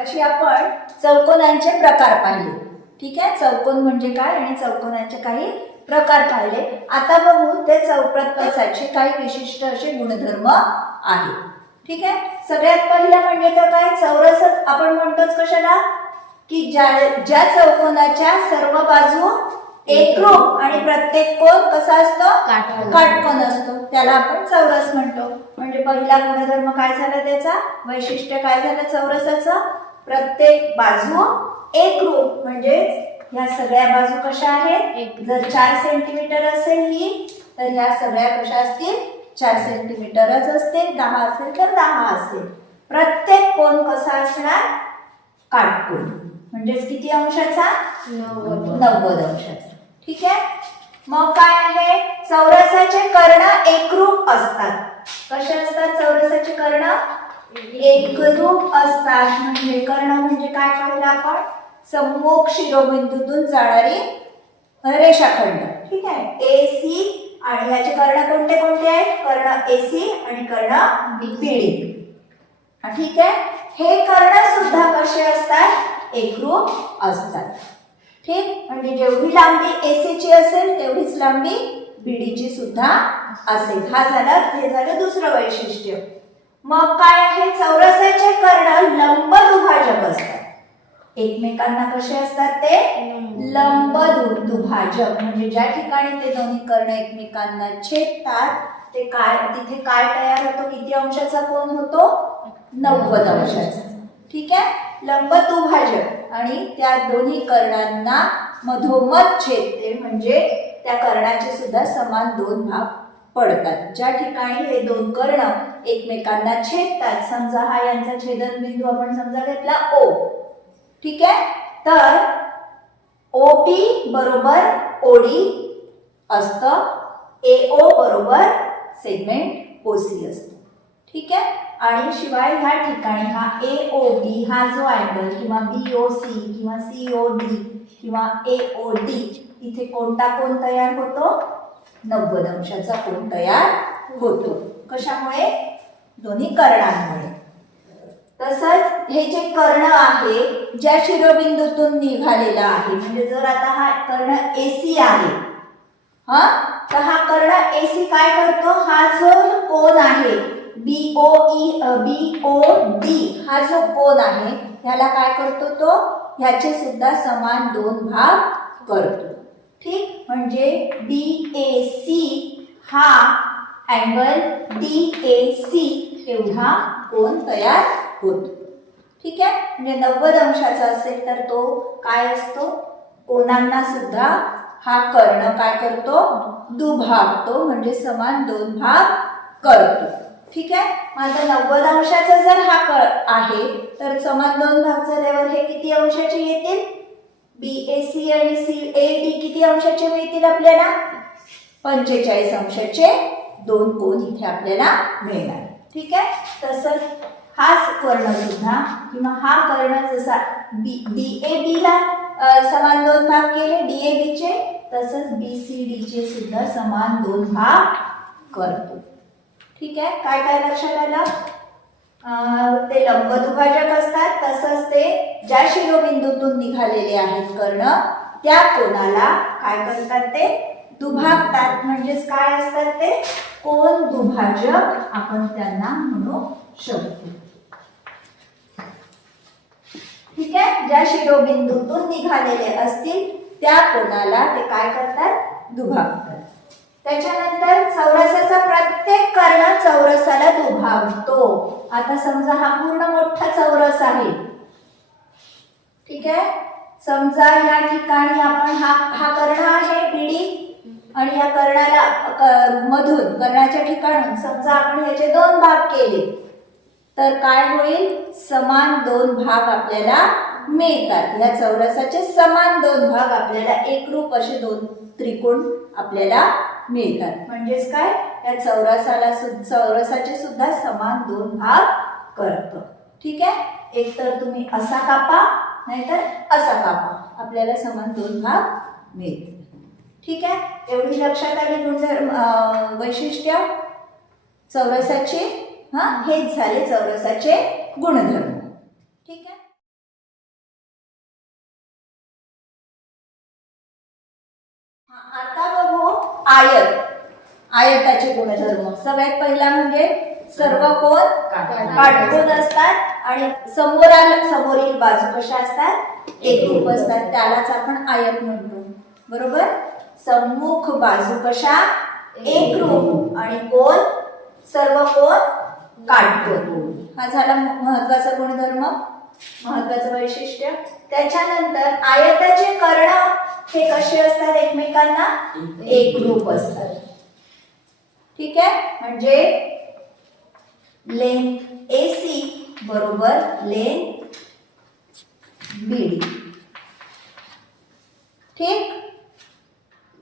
अशी आपण चौकोनांचे प्रकार पाहिले. ठीक आहे, चौकोन म्हणजे काय आणि चौकोनांचे काही प्रकार पाहिले. आता बघू ते चौप्रतकाचे काही विशिष्ट असे गुणधर्म आहेत. ठीक आहे, सगळ्यात पहिला म्हणजे तर काय, चौरस आपण म्हणतोच कशाला की ज्या चौकोनाच्या सर्व बाजू एकरूप आणि प्रत्येक कोन कसा असतो, काटकोन असतो, त्याला आपण चौरस म्हणतो. म्हणजे पहिला गुणधर्म काय झाला, त्याचा वैशिष्ट्य काय झालं चौरसाचं, प्रत्येक बाजू एकरूप. म्हणजे ह्या सगळ्या बाजू कशा आहेत, जर 4 सेंटीमीटर असेल ही, तर ह्या सगळ्या कशा असतील, 4 सेंटीमीटरच असतील. 10 असेल तर 10 असेल. प्रत्येक कोन कसा असणार, काटकोन. म्हणजेच किती अंशाचा, 90 अंशाचा. ठीक आहे, मग काय आहे, चौरसाचे कर्ण एकरूप असतात. कसे असतात चौरसाचे कर्ण, एकरूप असतात. म्हणजे कर्ण म्हणजे काय पाहिलं आपण, सम्मुख शिरोबिंदूतून जाणारी रेषाखंड. ठीक आहे, ए सी, आणि याचे कर्ण कोणते कोणते आहेत, कर्ण एसी आणि कर्ण बीडी. ठीक आहे, हे कर्ण सुद्धा कसे असतात, एकरूप असतात. ठीक, म्हणजे जेवढी लांबी एसीची असेल तेवढीच लांबी बीडीची सुद्धा असेल. हे झालं दुसरं वैशिष्ट्य. मग काय आहे, चौरसाचे कर्ण लंब दुभाजक असतात. एकमेकांना कसे असतात ते, लंब दुभाजक. म्हणजे ज्या ठिकाणी ते दोन्ही कर्ण एकमेकांना छेदतात ते काय, तिथे काय तयार होतो, किती अंशाचा कोन होतो, 90 अंशाचा. ठीक आहे, लंब दुभाजक. आणि त्या दोन्ही कर्णांना मधोमध छेदते. म्हणजे त्या कर्णाचे सुद्धा समान 2 भाग पडतात. ज्या ठिकाणी हे 2 कर्ण एकमेकांना छेदतात, समजा हा यांचा छेदन बिंदू आपण समजा घेतला ओ. ठीक आहे, तर ओपी बरोबर ओडी असतं, एओ बरोबर सेगमेंट ओसी असतं. ठीक आहे, आणि शिवाय ह्या ठिकाणी हा एओबी हा जो अँगल किंवा बीओसी किंवा सीओडी किंवा एओडी, इथे कोणता कोन तयार होतो, 90 अंशाचा कोन तयार होतो. कशामुळे, दोन्ही कर्णांमुळे. तसंच हे जे कर्ण आहे ज्या शिरोबिंदूतून निघालेला आहे, म्हणजे जर आता हा कर्ण एसी आहे, तर हा कर्ण एसी काय करतो, हा जो कोन आहे बीओडी हा जो कोन आहे ह्याला काय करतो, तो ह्याचे सुद्धा समान 2 भाग करतो. ठीक, म्हणजे बीएसी हा अँगल डीएसी एवढा कोन तयार होतो. ठीक आहे, म्हणजे 90 अंशाचा असेल तर तो काय असतो, कोनांना सुद्धा हा कर्ण काय करतो, दुभागतो. म्हणजे समान 2 भाग करतो. ठीक आहे, आता 90 अंशाचा जर हा आहे तर समान 2 भाग झाल्यावर हे किती अंशाचे येतील, बीएसी आणि सीएडी किती अंशाचे मिळतील आपल्याला, 45 अंशाचे 2 कोन इथे आपल्याला मिळणार. ठीक आहे, तसंच हाच कर्ण सुद्धा किंवा हा कर्ण जसा डीएबी ला समान 2 भाग केले डीएबीचे, तसंच बीसीडीचे सुद्धा समान 2 भाग करतो. ठीक आहे, काय काय लक्षात आलं, ते लंब दुभाजक असतात. तसंच ते ज्या शिरोबिंदूतून निघालेले आहेत कर्ण, त्या कोनाला काय करतात, ते दुभागतात. म्हणजेच काय असतात ते, कोन दुभाजक आपण त्यांना म्हणू शकतो. ठीक आहे, ज्या शिरोबिंदूतून निघालेले असतील त्या कोनाला ते काय करतात, दुभागतात. त्याच्यानंतर चौरसाचा प्रत्येक कर्ण चौरसाला दुभागतो. आता समजा हा पूर्ण मोठा चौरस आहे. ठीक आहे, समजा या ठिकाणी आपण हा कर्ण आहे बीडी, आणि या कर्णाला मधून कर्णाच्या ठिकाणून समजा आपण ह्याचे 2 भाग केले तर काय होईल, समान 2 भाग आपल्याला मिळतात. या चौरसाचे समान 2 भाग आपल्याला एकरूप असे 2 त्रिकोण आपल्याला मिळतात. म्हणजेच काय, या चौरसाचे सुद्धा समान 2 भाग करतो. ठीक आहे, एक तर तुम्ही असा कापा नाहीतर असा कापा, आपल्याला समान 2 भाग मिळतील. ठीक आहे, एवढी लक्षात आली गुणधर्म वैशिष्ट्य चौरसाचे. हेच झाले चौरसाचे गुणधर्म. ठीक आहे. आयताचे गुणधर्म सगळ्यात पहिला म्हणजे सर्व कोण काटकोन असतात आणि समोरील बाजू कशा असतात एकरूप असतात, त्यालाच आपण आयत म्हणतो. बरोबर. सम्मुख बाजू कशा एकरूप आणि कोण सर्व कोण काटकोन. हा झाला महत्वाचा गुणधर्म, महत्वाचं वैशिष्ट्य. त्याच्यानंतर आयताचे कर्ण हे कसे असतात एकमेकांना एकरूप असतात. ठीक आहे. म्हणजे लेंथ AC बरोबर लेंथ BD. ठीक.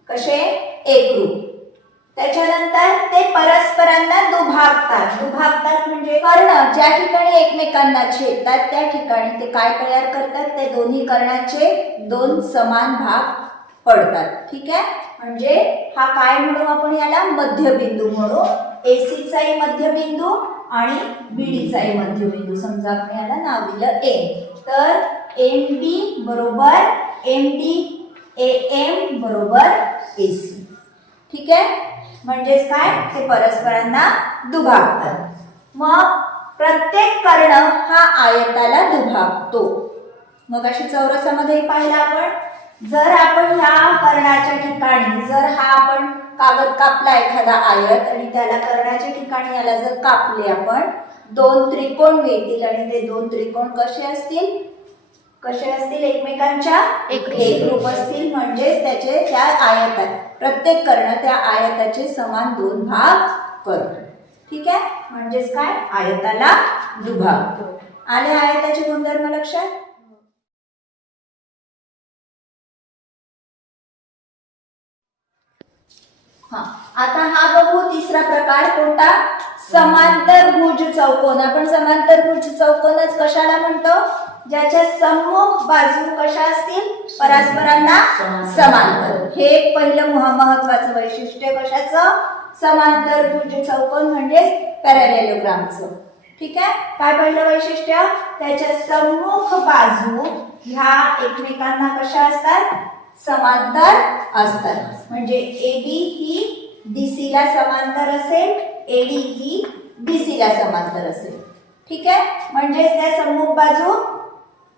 कसे एकरूप. त्याच्यानंतर ते परस्परांना दुभागतात म्हणजे कर्ण ज्या ठिकाणी एकमेकांना छेदतात त्या ठिकाणी ते काय तयार करतात, ते दोन्ही कर्णाचे दोन समान भाग पडतात. ठीक आहे. म्हणजे हा काय म्हणू आपण याला मध्यबिंदू म्हणू. ACचाही मध्यबिंदू आणि BDचाही मध्यबिंदू. समजा आपण याला नाव दिलं M. तर MB बरोबर MD, AM बरोबर AC. ठीक आहे. म्हणजेच काय, ते परस्परांना दुभागतात. मग प्रत्येक कर्ण हा आयताला दुभागतो. मग अशी चौरसामध्ये पाहिलं आपण. जर आपण ह्या कर्णाच्या ठिकाणी जर हा आपण कागद कापला एखादा आयत आणि त्याला कर्णाच्या ठिकाणी याला जर कापले आपण, दोन त्रिकोण मिळतील आणि ते दोन त्रिकोण कसे असतील एकमेकांच्या एकरूप असतील. म्हणजेच त्या आयतात प्रत्येक कर्ण त्या आयताचे समान दोन भाग करतो. ठीक आहे. म्हणजेच काय, आयताला दुभागतो. आले आयताचे गुणधर्म लक्षात. आता हा बघू तिसरा प्रकार कोणता, समांतरभुज चौकोन. आपण समांतरभुज चौकोनच कशाला म्हणतो, ज्याच्या सम्मुख बाजू कशा असतील परस्परांना समांतर. हे एक पहिलं महत्वाचं वैशिष्ट्य कशाचं, समांतरभुज चौकोन म्हणजेच पॅरलेलोग्रामचं. ठीक आहे. काय पहिलं वैशिष्ट्य, त्याच्या सम्मुख बाजू ह्या एकमेकांना कशा असतात समांतर असतात. म्हणजे AB ही DC ला समांतर असेल, AD ही BC ला समांतर असेल. ठीक आहे. म्हणजे त्या सम्मुख बाजू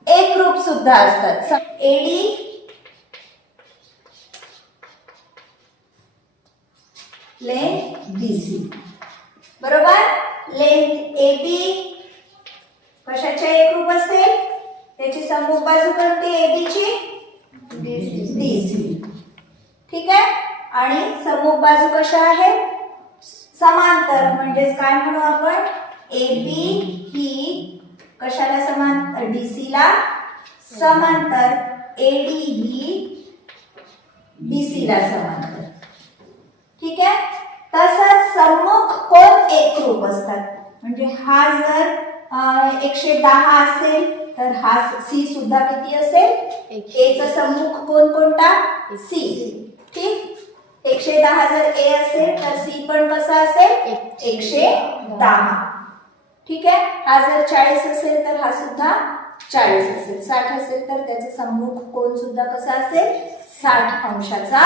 एकरूप सुद्धा असतात. AD लेंथ BC बरोबर. लेंथ AB कशाच्या एकरूप असेल, त्याची सम्मुख बाजू कोणती AB ची DC. ठीक आहे. आणि सम्मुख बाजू कशा आहेत समांतर. म्हणजेच काय म्हणू आपण, AB ही कशाला समांतर DC ला समांतर, AD ही BC ला समांतर. ठीक आहे. तसंच सम्मुख कोण एकरूप असतात. म्हणजे हा जर 110 असेल तर हा C सुद्धा किती असेल, A चा सम्मुख कोण कोणता C. ठीक. 110 जर A असेल तर C पण कसा असेल 110. ठीक आहे. हा जर 40 असेल तर हा सुद्धा 40 असेल. 60 असेल तर त्याचा सम्मुख कोण सुद्धा कसा असेल 60 अंशाचा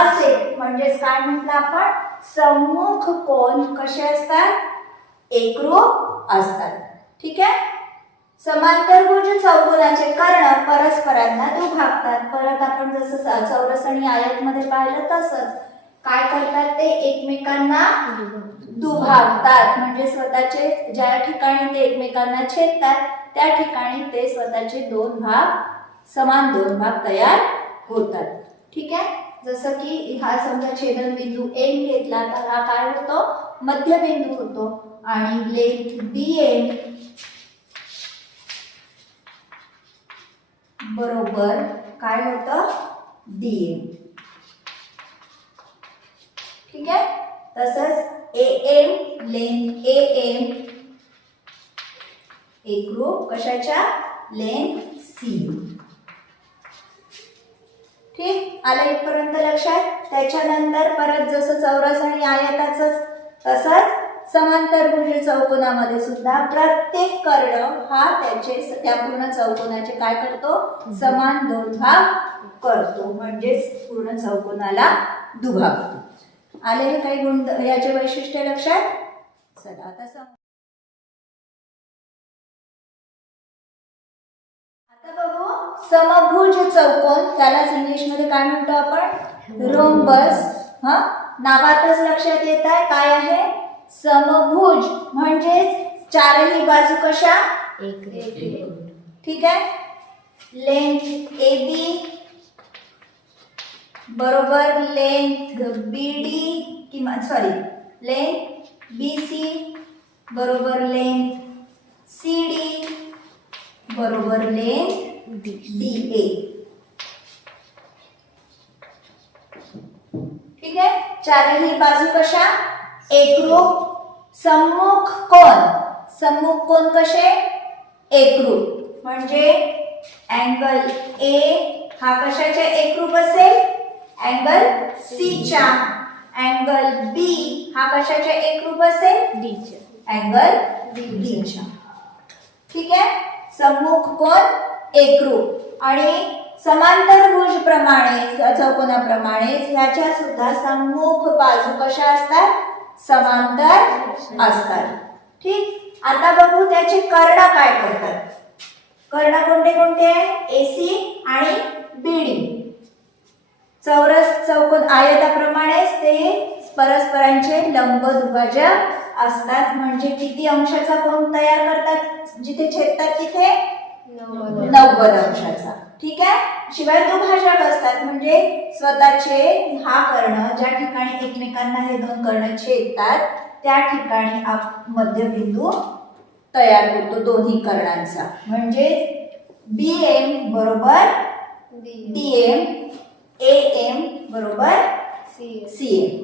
असेल. म्हणजेच काय म्हटलं आपण, सम्मुख कोण कसे असतात एकरूप असतात. ठीक आहे. समांतरभुज चौकोनाचे कर्ण परस्परांना दुभागतात. परत आपण जसं चौरस आणि आयत मध्ये पाहिलं तसंच काय करतात, ते एकमेकांना दुभागतात. म्हणजे स्वतःचे ज्या ठिकाणी ते एकमेकांना छेदतात त्या ठिकाणी ते स्वतःचे समान दोन भाग तयार होतात. ठीक आहे. जसं की हा समजा छेदनबिंदू M घेतला तर हा काय होतो मध्यबिंदू होतो आणि लेंथ BN बरोबर काय होतं DM. ठीक आहे. तसंच AM लेंथ AM एकरूप कशाच्या लेंथ C. ठीक. आलं इथपर्यंत लक्षात. त्याच्यानंतर परत जसं चौरस आणि आयताचं तसंच समांतरभुज चौकोनामध्ये सुद्धा प्रत्येक कर्ण हा त्या पूर्ण चौकोनाचे काय करतो समान दोन भाग करतो. म्हणजेच पूर्ण चौकोनाला दुभागतो. आले हे काही गुण याचे वैशिष्ट्य लक्षात. चला आता बघू समभुज चौकोन, त्यालाच इंग्लिश मध्ये काय म्हणतो आपण, रोम्बस. हा, नावातच लक्षात येत आहे काय आहे, समभुज म्हणजेच चारही बाजू कशा एक. ठीक आहे. लेंथ AB बरोबर लेंथ BD किंवा सॉरी लेंथ BC बरोबर लेंथ CD बरोबर लेंथ DA. ठीक आहे. चारही बाजू कशा एकरूप. सम्मुख कोन, सम्मुख कोन कसे एकरूप, म्हणजे अँगल A हा कशाच्या एकरूप असेल, अँगल C च्या. अँगल B हा कशाच्या एकरूप असेल, D च्या. अँगल D च्या. ठीक आहे. सम्मुख कोन एकरूप आणि समांतरभुज प्रमाणे चौकोनाप्रमाणे ह्याच्या सुद्धा सम्मुख बाजू कशा असतात, समांतर असतात. ठीक. आता बघू त्याचे कर्ण काय करतात. कर्ण कोणते कोणते आहे, AC आणि BD. चौरस चौकोन आयताप्रमाणेच ते परस्परांचे लंब दुभाजक असतात. म्हणजे किती अंशाचा कोन तयार करतात, जिथे छेदतात तिथे 90 अंशाचा. ठीक आहे. शिवाय दुभाजक असतात, म्हणजे स्वतःचे हा कर्ण ज्या ठिकाणी एकमेकांना हे दोन कर्ण छेदतात त्या ठिकाणी मध्यबिंदू तयार होतो दोन्ही कर्णांचा. म्हणजे BM बरोबर DM, AM बरोबर CM.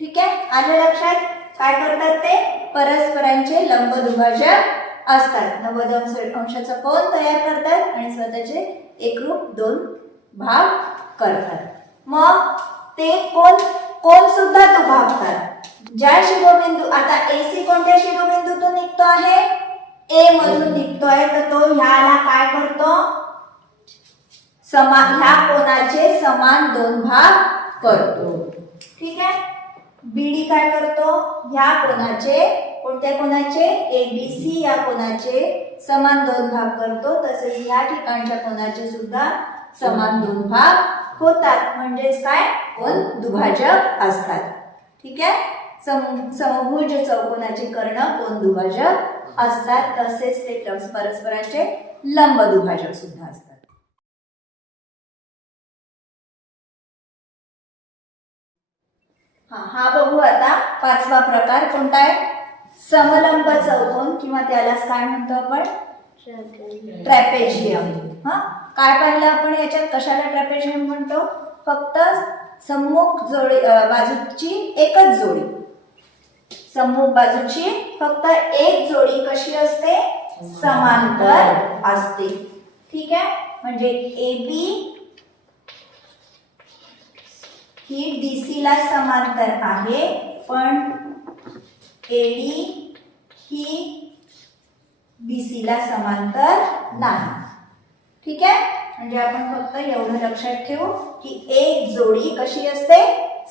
ठीक आहे. आलं लक्षात. काय करतात ते परस्परांचे लंब दुभाजक असतात, 90 अंशाचा कोन तयार करतात आणि स्वतःचे एकरूप दोन भाग करतात. मग ते कोन सुद्धा दुभागतात. ज्या शिरोबिंदू, आता AC कोणत्या शिरोबिंदूतून निघतो आहे, A मधून निघतोय, तर तो ह्याला काय करतो, ह्या कोनाचे समान दोन भाग करतो. ठीक आहे. BD काय करतो, ह्या कोनाचे, कोणत्या कोनाचे, ABC या कोनाचे समान दोन भाग करतो. तसेच या ठिकाणच्या कोनाचे सुद्धा समान दोन भाग होतात. म्हणजेच काय, कोन दुभाजक असतात. ठीक आहे. समभुज चौकोनाचे कर्ण कोन दुभाजक असतात. तसेच ते परस्परांचे लंब दुभाजक सुद्धा असतात. हा बघू आता पाचवा प्रकार कोणता आहे, समलंब चौकोन किंवा त्यालाच काय म्हणतो आपण, ट्रॅपेझियम. हा, काय पाहिलं आपण याच्यात, कशाला ट्रॅपेझियम म्हणतो, फक्त सम्मुख जोडी बाजूची एकच जोडी, सम्मुख बाजूची फक्त एक जोडी कशी असते, समांतर असते. ठीक आहे. म्हणजे AB ही DC ला समांतर आहे, पण AD ही BC ला समांतर नाही. ठीक आहे. म्हणजे आपण फक्त एवढं लक्षात ठेवू की एक जोडी कशी असते,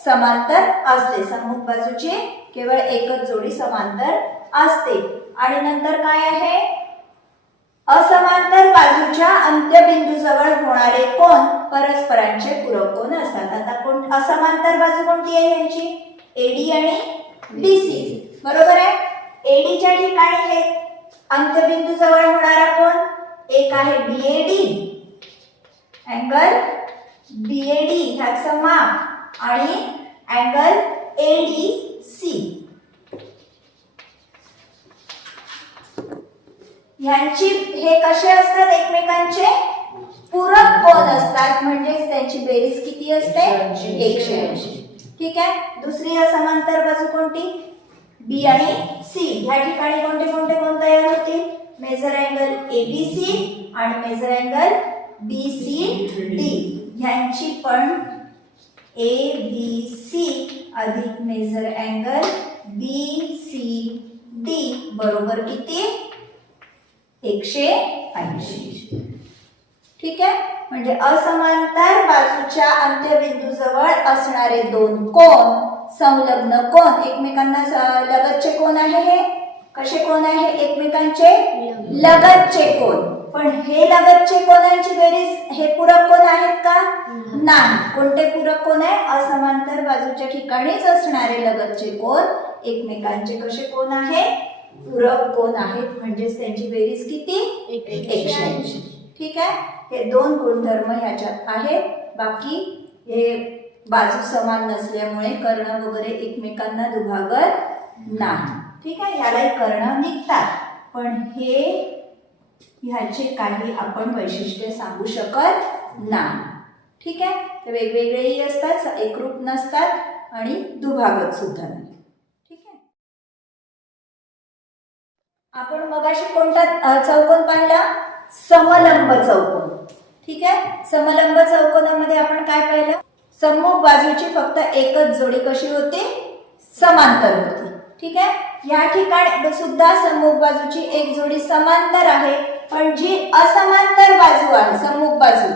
समांतर असते. सम्मुख बाजूची केवळ एकच जोडी समांतर असते. आणि नंतर काय आहे, असमांतर बाजूच्या अंत्यबिंदूजवळ होणारे कोन परस्परांचे पूरक कोन असतात. आता कोण असमांतर बाजू कोणती आहे यांची, AD आणि BC. बरोबर आहे. AD च्या ठिकाणी हे अंत्यबिंदूजवळ होणारा कोन एक आहे BAD, अँगल BAD ह्याचा माप, आणि अँगल ADC. यांची हे कसे असतात, एकमेकांचे पूरक कोन असतात. म्हणजेच त्यांची बेरीज किती असते, 180. ठीक आहे. दुसरी असमांतर बाजू कोणती, B आणि C. ह्या ठिकाणी कोणते कोणते कोन तयार होतील, मेजर अँगल ABC आणि मेजर अँगल BCD. ह्यांची पण ABC अधिक मेजर अँगल BCD बरोबर किती, 180. ठीक आहे. म्हणजे असमांतर बाजूच्या अंत्यबिंदूजवळ असणारे दोन कोन संलग्न कोण, एकमेकांना लगतचे कोण आहे हे, कसे कोण आहे एकमेकांचे लगतचे कोण. पण हे लगतचे कोणांची बेरीज हे पूरक कोण आहेत का, नाही. कोणते पूरक कोण आहे, असमांतर बाजूच्या ठिकाणीच असणारे लगतचे कोण एकमेकांचे कसे कोण आहे, पूरक कोण आहेत. म्हणजेच त्यांची बेरीज किती, 180. ठीक आहे. हे दोन गुणधर्म ह्याच्यात आहेत. बाकी हे बाजू समान नसल्यामुळे कर्ण वगैरे एकमेकांना दुभागत नाही. ठीक आहे. यालाही कर्ण निघतात, पण हे ह्याचे काही आपण वैशिष्ट्य सांगू शकत नाही. ठीक आहे. ते वेगवेगळेही असतात, एकरूप नसतात आणि दुभागत सुद्धा नाही. ठीक आहे. आपण मगाशी कोणता चौकोन पाहिला, समलंब चौकोन. ठीक आहे. समलंब चौकोनामध्ये आपण काय पाहिलं, सम्मुख बाजूची फक्त एकच जोडी कशी होती, समांतर होती. ठीक आहे. या ठिकाणी सुद्धा सम्मुख बाजूची एक जोडी समांतर आहे, पण जी असमांतर बाजू आहे, सम्मुख बाजू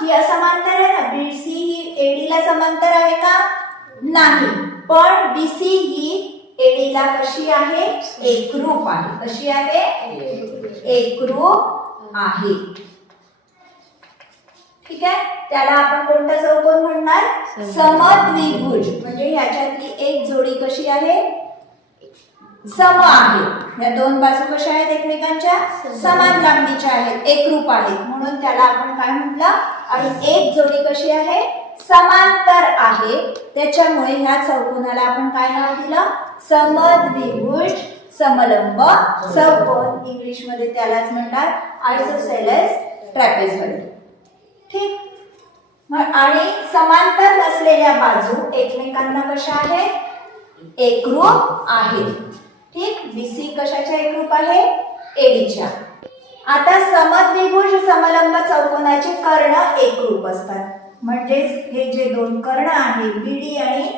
ही असमांतर आहे ना, बीसी ही एडीला समांतर आहे का, नाही. पण बीसी ही एडीला कशी आहे, एकरूप आहे. कशी आहे, एकरूप आहे. ठीक आहे. त्याला आपण कोणता चौकोन म्हणणार, समद्विभुज. म्हणजे ह्याच्यातली एक जोडी कशी आहे, सम आहे. या दोन बाजू कशा आहेत, एकमेकांच्या समान लांबीच्या आहेत, एकरूप आहेत, म्हणून त्याला आपण काय म्हटलं. आणि एक जोडी कशी आहे, समांतर आहे. त्याच्यामुळे ह्या चौकोनाला आपण काय नाव दिलं, समद्विभुज समलंब चौकोन. इंग्लिश मध्ये त्यालाच म्हणतात आयसोसेलेस ट्रॅपेझॉइड. ठीक. आणि समांतर नसलेल्या बाजू एकमेकांना कशा आहेत, एकरूप आहेत. ठीक. बीसी कशाच्या एकरूप आहे, एडीच्या. आता समद्विभुज समलंब चौकोनाचे कर्ण एकरूप असतात. म्हणजेच हे जे दोन कर्ण आहे बीडी आणि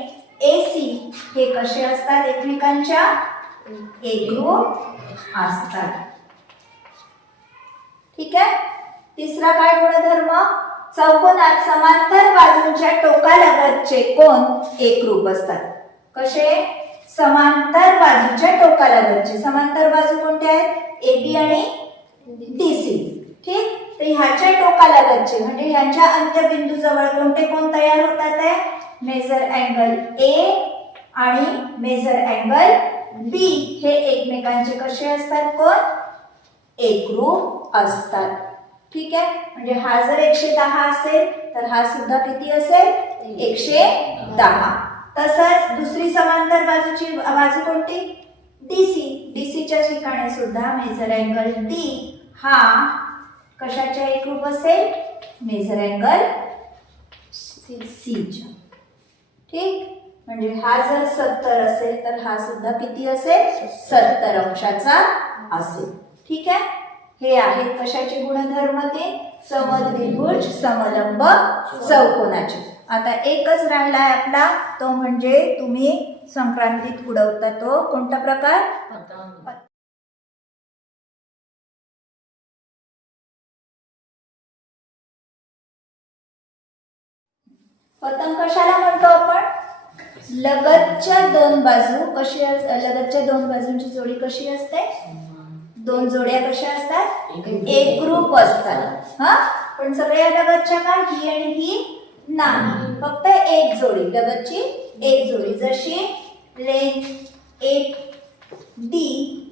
एसी हे कसे असतात, एकमेकांच्या एकरूप असतात. ठीक आहे. तिसरा काय गुणधर्म, चौकोनात समांतर बाजूंच्या टोकालगतचे कोन एकरूप असतात. कसे, समांतर बाजूच्या टोकालगतचे. समांतर बाजू कोणत्या आहेत, एबी आणि डीसी. ठीक. तर ह्याच्या टोकालगतचे म्हणजे ह्यांच्या अंत्यबिंदू जवळ कोणते कोण तयार होतात आहे, मेजर अँगल ए आणि मेजर अँगल बी हे एकमेकांचे कसे असतात, कोण एकरूप असतात. ठीक आहे. म्हणजे हा जर 110 असेल तर हा सुद्धा किती असेल, 110. तसंच दुसरी समांतर बाजूची बाजू कोणती, डीसी. डीसीच्या ठिकाणी सुद्धा मेजर अँगल डी हा कशाच्या एकरूप असेल, मेजर अँगल सीच्या. ठीक. म्हणजे हा जर 70 असेल तर हा सुद्धा किती असेल, 70 अंशाचा असेल. ठीक आहे. हे आहेत कशाचे गुणधर्म, ते समद्विभुज समलंब चौकोनाचे. आता एकच राहिलाय आपला, तो म्हणजे तुम्ही संक्रांतीत उडवता तो कोणता प्रकार, पतंग. कशाला म्हणतो आपण, लगतच्या दोन बाजू कशी, लगतच्या दोन बाजूंची जोडी कशी असते, दोन जोड्या कशा असतात, एकरूप असतात. पण सगळ्या लगतच्या का, ही आणि ही नाही, फक्त एक जोडी, लगतची एक जोडी. जशी लेंथ एक डी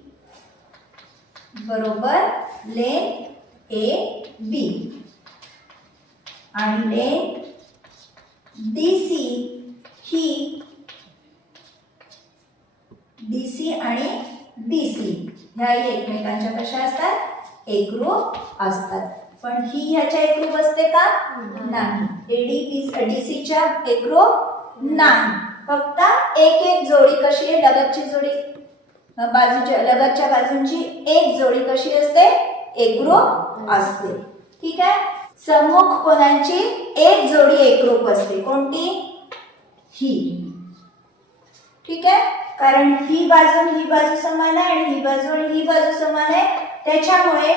बरोबर लेंथ ए बी आणि लेंथ डीसी ही डीसी आणि डीसी ह्या एकमेकांच्या कशा असतात, एकरूप असतात. पण ही ह्याच्या एकरूप असते का, नाही. एडी डीसीच्या एकरूप नाही. फक्त एक एक जोडी कशी आहे, लगतची जोडी बाजूच्या लगतच्या बाजूंची एक जोडी कशी असते, एकरूप असते. ठीक आहे. सम्मुख कोणांची एक जोडी एकरूप असते, कोणती, ही. ठीक आहे. कारण ही बाजू समान आहे आणि ही बाजू समान आहे. त्याच्यामुळे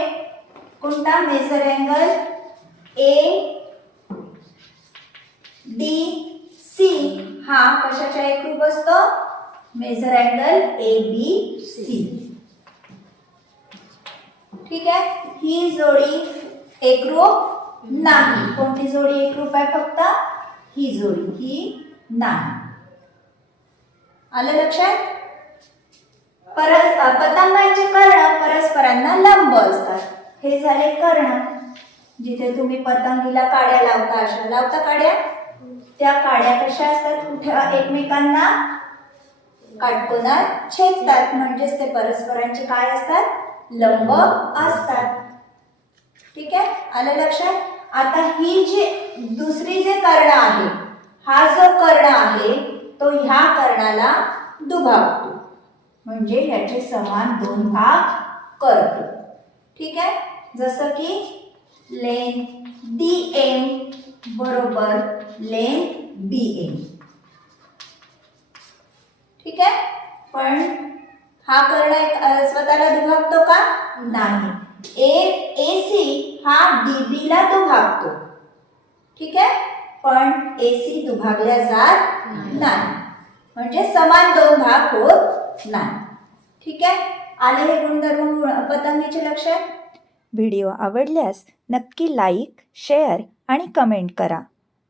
कोणता major angle A D C हा कशाच्या एकरूप असतो? Major angle ABC. ठीक आहे, ही जोडी एकरूप नाही. कोणती जोडी एकरूप आहे? फक्त ही जोडी, ही नाही. आलं लक्षात? पतंगांचे कर्ण परस्परांना लंब असतात. हे झाले कर्ण. जिथे तुम्ही पतंगीला काड्या लावता, अशा लावता काड्या, त्या काड्या कशा असतात? कुठे एकमेकांना काटकोनात छेदतात, म्हणजेच ते परस्परांचे काय असतात? लंब असतात. ठीक आहे, आलं लक्षात? आता ही जी दुसरी जे कर्ण आहे, हा जो कर्ण आहे तो ह्या कर्णाला दुभागतो, म्हणजे ह्याचे समान दोन भाग करतो. ठीक आहे, जसं की लेन DM बरोबर लेन BM. ठीक आहे, पण हा कर्ण स्वतःला दुभागतो का? नाही. AC हा DB ला दुभागतो. ठीक आहे, पण AC दुभागल्या जात नाही, म्हणजे समान दोन भाग होत नाही. ठीक आहे, आले हे गुणधर्म पतंगीचे लक्षात. व्हिडिओ आवडल्यास नक्की लाईक, शेअर आणि कमेंट करा.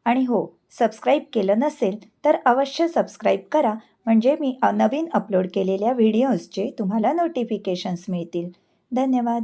आणि हो, सबस्क्राईब केलं नसेल तर अवश्य सबस्क्राईब करा, म्हणजे मी नवीन अपलोड केलेल्या व्हिडिओजचे तुम्हाला नोटिफिकेशन्स मिळतील. धन्यवाद.